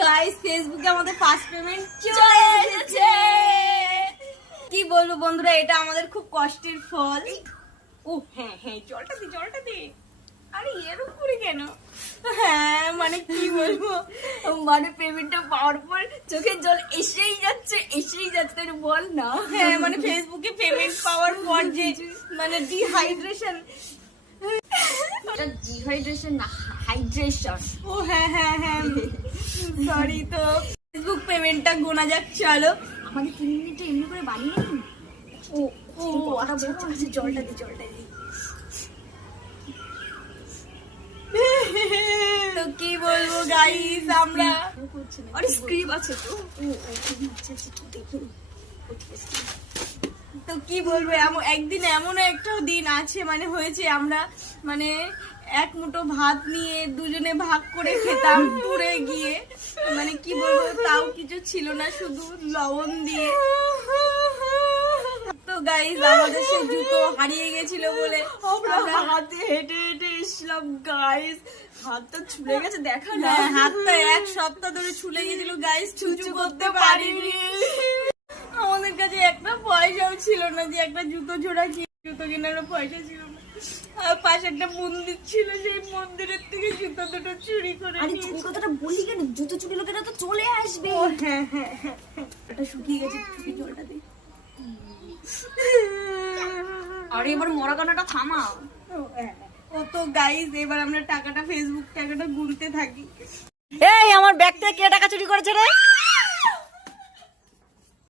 Guys ফেসবুকে আমাদের first payment চলে এসেছে। কি বলবো বন্ধুরা, এটা আমাদের খুব কষ্টের ফল। ও হ্যাঁ হ্যাঁ, জলটা দে। আরে এরকম করে কেন? হ্যাঁ মানে কি বলবো, মানে পেমেন্টটা পাওয়ার পর চোখের জল এসেই যাচ্ছে তাই বল না। হ্যাঁ মানে ফেসবুকে পেমেন্ট পাওয়ার পর যে মানে ডিহাইড্রেশন, ডিহাইড্রেশন না, হাইড্রেশন। ও হ্যাঁ হ্যাঁ হ্যাঁ সরি। তো ফেসবুক পেমেন্টটা গোনা যাক, চলো। আমাদের 3 মিনিটে এমনি করে বানিয়ে নিন। ও ও আটা বলছে আছে, জলটা দি। তো কি বলবো গাইস, আমরা আরে স্ক্রিপ্ট আছে তো। তো কি বলবো, একদিন এমন একটা দিন আছে মানে হয়েছে, আমরা মানে এক মুঠো ভাত নিয়ে দুজনে ভাগ করে খেতাম টুরে গিয়ে, মানে কি বলবো তাও কিছু ছিল না, শুধু লবণ দিয়ে। তো গাইস আমাদের সেই জুতো হারিয়ে গেছিল বলে আমরা হাতে হেঁটে এসলাম গাইস, হাতটা ছুলে গেছে, দেখা না। হ্যাঁ, হাতটা এক সপ্তাহ ধরে ছুলে গেছিল গাইস, ছুঁচু করতে পারিনি। আমাদের কাছে একটা পয়সাও ছিল না যে একটা জুতো কেনার পয়সা ছিল না। আর পাশে একটা মন্দির ছিল, সেই মন্দিরের থেকে জুতো দুটো চুরি করে আরে নিয়েছি। তুমি কথাটা বললি কেন? জুতো চুরি লোকেরা তো চলে আসবে। ও হ্যাঁ হ্যাঁ হ্যাঁ, এটা শুকিয়ে গেছে, চুপি জলটা দিই। আরে এবার মরা কান্নাটা থামা। ও তো গাইস এবার আমরা ফেসবুক টাকাটা গুনতে থাকি। এই আমার ব্যাগ থেকে কে টাকা চুরি করেছে রে?